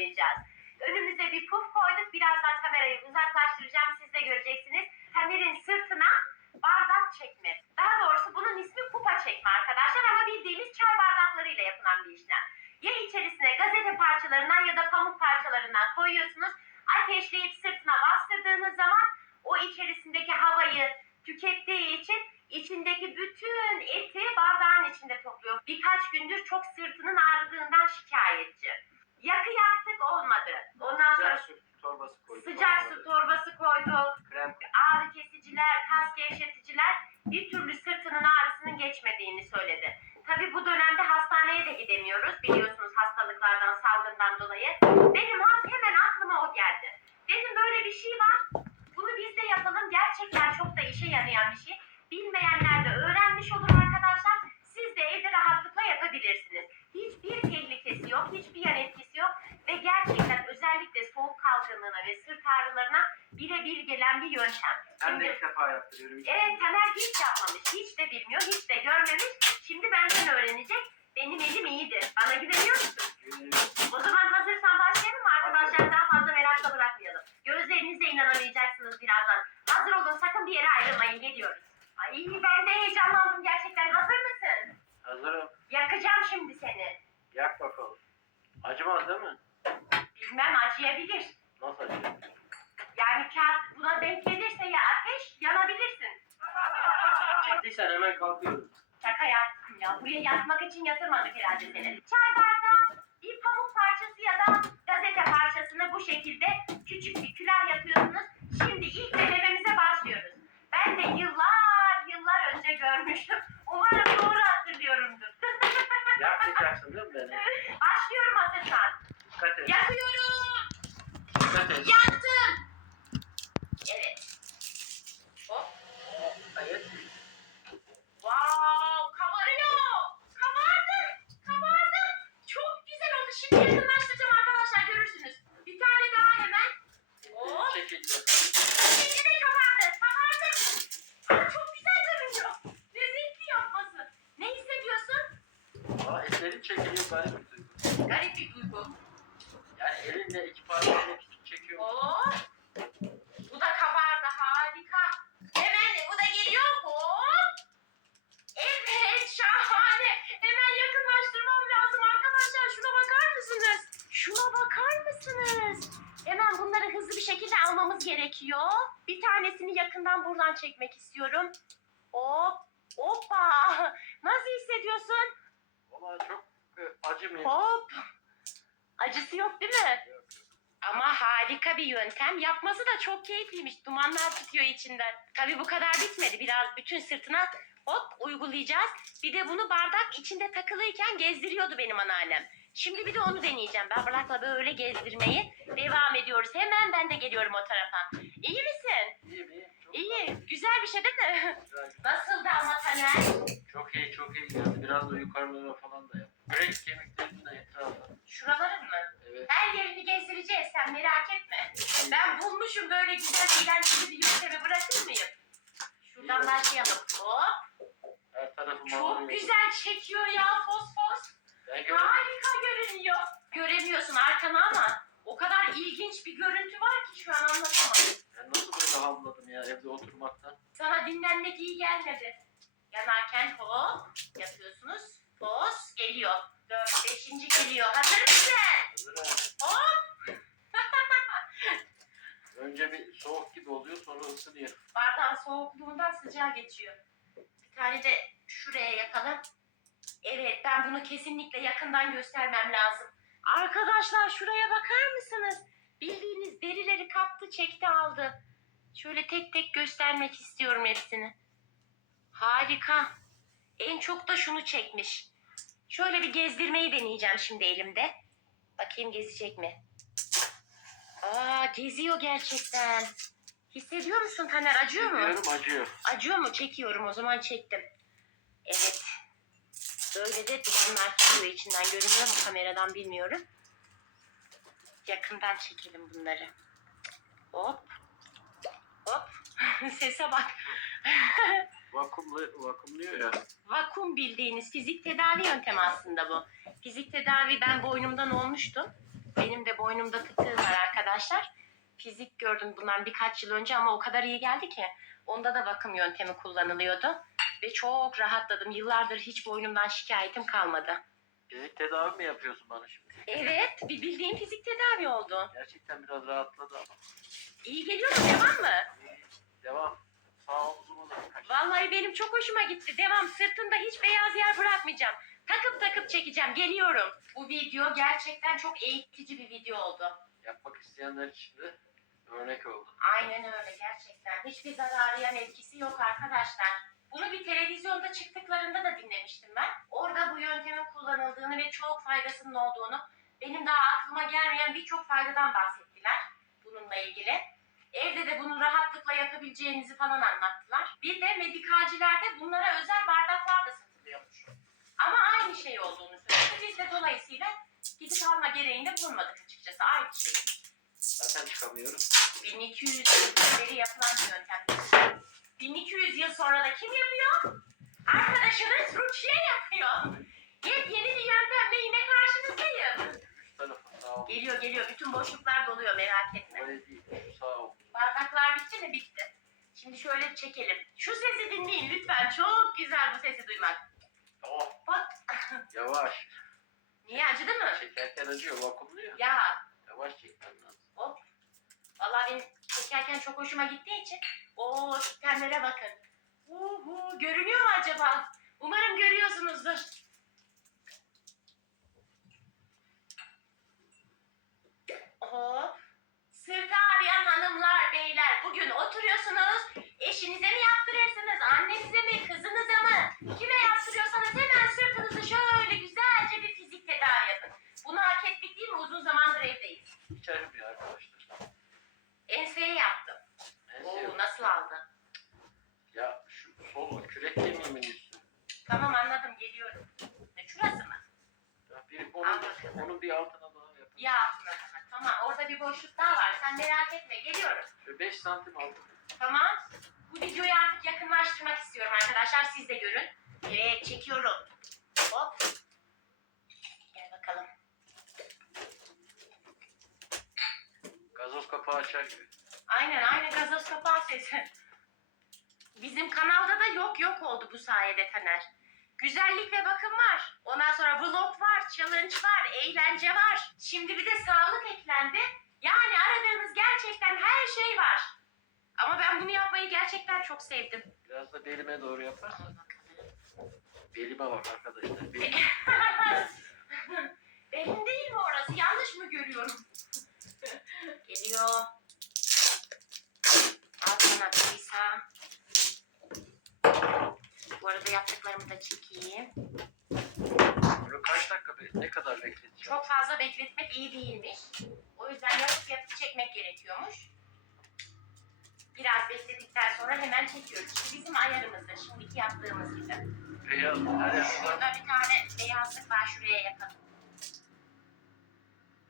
uygulayacağız. Önümüze bir puf koyduk. Birazdan kamerayı uzaklaştıracağım. Siz de göreceksiniz. Taner'in sırtına bardak çekme. Daha doğrusu bunun ismi kupa çekme arkadaşlar ama bildiğimiz çay bardaklarıyla yapılan bir işlem. Ya içerisine gazete parçalarından ya da pamuk parçalarından koyuyorsunuz. Ateşleyip sırtına bastırdığınız zaman o içerisindeki havayı tükettiği için içindeki bütün eti bardağın içinde topluyor. Birkaç gündür çok sırtının ağrıdığından şikayetçi. Yakı yaktık olmadı. Ondan sonra Sıcak su torbası koyduk. sıcak su torbası koyduk. Krem Ağrı kesiciler, kas gevşeticiler bir türlü sırtının ağrısının geçmediğini söyledi. Tabi bu dönemde hastaneye de gidemiyoruz biliyorsunuz hastalıklardan, salgından dolayı. Benim ha- hemen aklıma o geldi. Dedim böyle bir şey var. Bunu biz de yapalım. Gerçekten çok da işe yarayan bir şey. Bilmeyenler de öğrenmiş olur arkadaşlar. Siz de evde rahatlıkla yapabilirsiniz. Hiçbir tehlikesi yok, hiçbir yan etkisi yok. Ve gerçekten özellikle soğuk kalkınlığına ve sırt ağrılarına birebir gelen bir yöntem. ben de Şimdi ilk defa yaptırıyorum. Evet Taner hiç yapmamış. Hiç de bilmiyor. Hiç de görmemiş. Şimdi benden öğrenecek. Benim elim iyidir. Bana güveniyor musun? güveniyorum. O zaman hazırsan başlayalım mı arkadaşlar? Daha fazla merakla bırakmayalım. Gözlerinize inanamayacaksınız birazdan. Hazır olun. Sakın bir yere ayrılmayın. Geliyoruz. Ay ben de heyecanlandım gerçekten. Hazır mısın? Hazırım. Yakacağım şimdi seni. Yak bakalım. Acımaz değil mi? Bilmem acıyabilir. Nasıl acıyor? Yani kağıt buna denk gelirse ya ateş yanabilirsin. Çektiysen hemen kalkıyorum. Şaka yaptım ya. Buraya yatmak için yatırmadık herhalde seni. Çay bardağı, bir pamuk parçası ya da gazete parçasını bu şekilde küçük bir külah yapıyorsunuz. Şimdi ilk denememize başlıyoruz. Ben de yıllar yıllar önce görmüştüm. Umarım doğru hatırlıyorumdur. Yakmayacaksın değil mi beni? Başlıyorum hazırsan. Dikkat et. Yakıyorum. Dikkat et. Yaktım. Evet. Hop. Hayır. Wow, kabarıyor. Kabardı. Kabardı. Çok güzel oldu. Şimdi yakınlaştıracağım arkadaşlar görürsünüz. Bir tane daha hemen. Hop. Çekildi. Şimdi de kabardı. Kabardı. Aa, çok güzel görünüyor. Lezzetli yapması. Ne hissediyorsun? Aa ellerin çekiliyor garip bir duygu. Garip bir duygu. Yani elinle iki parmağını tutup çekiyor. Hop. Bu da kabardı. Harika. Hemen bu da geliyor. Hop. Evet şahane. Hemen yakınlaştırmam lazım arkadaşlar. Şuna bakar mısınız? Şuna bakar mısınız? Hemen bunları hızlı bir şekilde almamız gerekiyor. Bir tanesini yakından buradan çekmek istiyorum. Hop. Hoppa. Nasıl hissediyorsun? Valla çok acımıyor. Hop. Acısı yok değil mi? Yok, yok. Ama harika bir yöntem. Yapması da çok keyifliymiş. Dumanlar çıkıyor içinden. Tabii bu kadar bitmedi. Biraz bütün sırtına hop uygulayacağız. Bir de bunu bardak içinde takılıyken gezdiriyordu benim anneannem. Şimdi bir de onu deneyeceğim. Ben bardakla böyle gezdirmeyi devam ediyoruz. Hemen ben de geliyorum o tarafa. İyi misin? İyi iyi. Çok İyi. Güzel bir şey değil mi? Güzel. Nasıldı ama Taner? Çok iyi çok iyi geldi. Biraz da yukarılara falan da yap. Yürek kemiklerinin de etrafı. Şuraların mı? Evet. Her yerini gezdireceğiz sen merak etme. Ben bulmuşum böyle güzel eğlenceli bir yöntemi bırakır mıyım? Şuradan başlayalım. Hop. Her tarafı Çok mavi. güzel çekiyor ya fosfos. Ben. Harika görünüyor. Göremiyorsun arkana ama o kadar ilginç bir görüntü var ki şu an anlatamam. Ben nasıl böyle havladım ya evde oturmaktan. Sana dinlenmek iyi gelmedi. Yanarken hop yapıyorsunuz. Fos geliyor. Dört, beşinci geliyor. Hazır mısın? Hazır ha. Hop. Önce bir soğuk gibi oluyor sonra ısınıyor. Bardağın soğukluğundan sıcağa geçiyor. Bir tane de şuraya yakalım. Evet ben bunu kesinlikle yakından göstermem lazım. Arkadaşlar şuraya bakar mısınız? Bildiğiniz derileri kaptı çekti aldı. Şöyle tek tek göstermek istiyorum hepsini. Harika. En çok da şunu çekmiş. Şöyle bir gezdirmeyi deneyeceğim şimdi elimde. Bakayım gezecek mi? Aa geziyor gerçekten. Hissediyor musun Taner? Acıyor mu? Bilmiyorum acıyor. Acıyor mu? Çekiyorum. O zaman çektim. Evet. Böyle de dumanlar çıkıyor içinden. Görünüyor mu kameradan bilmiyorum. Yakından çekelim bunları. Hop. Hop. Sese bak. Vakumlu, vakumluyor ya. Vakum bildiğiniz fizik tedavi yöntemi aslında bu. Fizik tedavi ben boynumdan olmuştum. Benim de boynumda fıtığım var arkadaşlar. Fizik gördüm bundan birkaç yıl önce ama o kadar iyi geldi ki. Onda da bakım yöntemi kullanılıyordu. Ve çok rahatladım. Yıllardır hiç boynumdan şikayetim kalmadı. Fizik tedavi mi yapıyorsun bana şimdi? Evet, bir bildiğin fizik tedavi oldu. Gerçekten biraz rahatladı ama. İyi geliyor mu? Devam mı? Devam. Sağ omzuma da kaç. Vallahi benim çok hoşuma gitti. Devam. Sırtında hiç beyaz yer bırakmayacağım. Takıp takıp çekeceğim. Geliyorum. Bu video gerçekten çok eğitici bir video oldu. Yapmak isteyenler için de örnek oldu. Aynen öyle gerçekten. Hiçbir zararı yan etkisi yok arkadaşlar. Bunu bir televizyonda çıktıklarında da dinlemiştim ben. Orada bu yöntemin kullanıldığını ve çok faydasının olduğunu, benim daha aklıma gelmeyen birçok faydadan bahsettiler bununla ilgili. Evde de bunu rahatlıkla yapabileceğinizi falan anlattılar. Bir de medikalcilerde bunlara özel bardaklar da satılıyormuş. Ama aynı şey olduğunu söyledi. Biz de dolayısıyla gidip alma gereğinde bulunmadık açıkçası. Aynı şey. Zaten çıkamıyoruz. 1200 yıldan beri yapılan bir yöntem. 1200 yıl sonra da kim yapıyor? Arkadaşınız Rukiye yapıyor. Yepyeni bir yöntemle yine karşınızdayım. Geliyor geliyor. Bütün boşluklar doluyor merak etme. Öyle değil. Şu sağ omuz. Bardaklar bitti mi? Bitti. Şimdi şöyle çekelim. Şu sesi dinleyin lütfen. Çok güzel bu sesi duymak. Oh Bak. yavaş. Niye acıdı mı? Çekerken acıyor vakumluyor. Ya Yavaş çekmen lazım. hop. Vallahi benim çekerken çok hoşuma gittiği için. Oo sistemlere bakın. Uhu, görünüyor mu acaba? Umarım görüyorsunuzdur. Oturuyorsunuz. 5 santim aldım. Tamam. Bu videoyu artık yakınlaştırmak istiyorum arkadaşlar. Siz de görün. Evet çekiyorum. Hop. Gel bakalım. Gazoz kapağı açar gibi. Aynen aynen gazoz kapağı sesi. Bizim kanalda da yok yok oldu bu sayede Taner. Güzellik ve bakım var. Ondan sonra vlog var, challenge var, eğlence var. Şimdi bir de sağlık eklendi. Yani aradığınız gerçekten her şey var. Ama ben bunu yapmayı gerçekten çok sevdim. Biraz da belime doğru yaparsan. Belime bak arkadaşlar. Belim. Benim değil mi orası? Yanlış mı görüyorum? Geliyor. Al sana bir İsa. Bu arada yaptıklarımı da çekeyim. Böyle kaç dakika be- ne kadar bekleteceğim? Çok fazla bekletmek iyi değilmiş. O yüzden yapıp yapıp çekmek gerekiyormuş. Biraz bekledikten sonra hemen çekiyoruz. İşte bizim ayarımızda şimdiki yaptığımız gibi. Beyaz. Her yer, Şurada bir tane beyazlık var şuraya yapalım.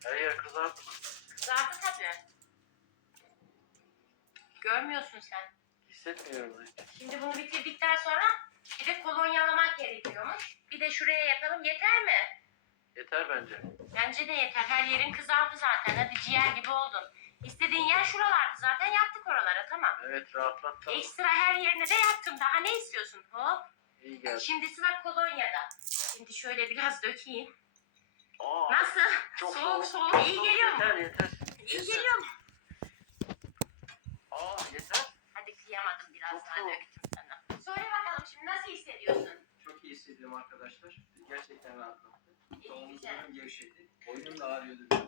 her yer kızardı mı? Kızardı tabii. Görmüyorsun sen. Hissetmiyorum hiç. Şimdi bunu bitirdikten sonra bir de kolonyalamak gerekiyormuş. Bir de şuraya yapalım. Yeter mi? Yeter bence. Bence de yeter. Her yerin kızardı zaten. Hadi ciğer gibi oldun. İstediğin yer şuralardı zaten. Yaptık oralara tamam. Evet rahatlattı. ama Ekstra her yerine de yaptım. Daha ne istiyorsun? Hop. İyi geldi. Şimdi sıra kolonyada. Şimdi şöyle biraz dökeyim. Aa, Nasıl? çok soğuk soğuk. İyi geliyor mu? Yeter yeter. İyi Yeter. geliyor mu? Aa yeter. Hadi kıyamadım biraz Çok daha soğuk. döktüm sana. Söyle bakalım şimdi nasıl hissediyorsun? Çok iyi hissediyorum arkadaşlar. Gerçekten rahatlattı. Omuzlarım gevşedi. Boynum da ağrıyordu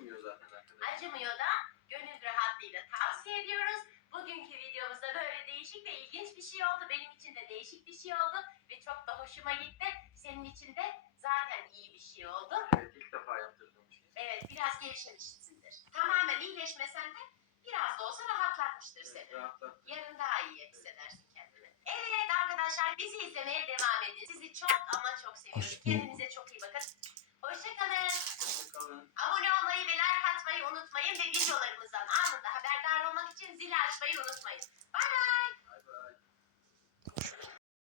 Acımıyor zaten arkadaşlar. Acımıyor da gönül rahatlığıyla tavsiye ediyoruz. Bugünkü videomuzda böyle değişik ve ilginç bir şey oldu. Benim için de değişik bir şey oldu ve çok da hoşuma gitti. Senin için de zaten iyi bir şey oldu. Evet ilk defa yaptırdığım şey. Evet biraz gelişmişsindir. Tamamen iyileşmesen de biraz da olsa rahat rahatlatmıştır seni. Evet, rahatlattı. Yarın daha iyi hissedersin kendini. Evet arkadaşlar bizi izlemeye devam edin. Sizi çok ama çok seviyoruz. Kendinize çok iyi bakın. Hoşçakalın. Abone olmayı ve like atmayı unutmayın ve videolarımızdan anında haberdar olmak için zili açmayı unutmayın. Bye bye.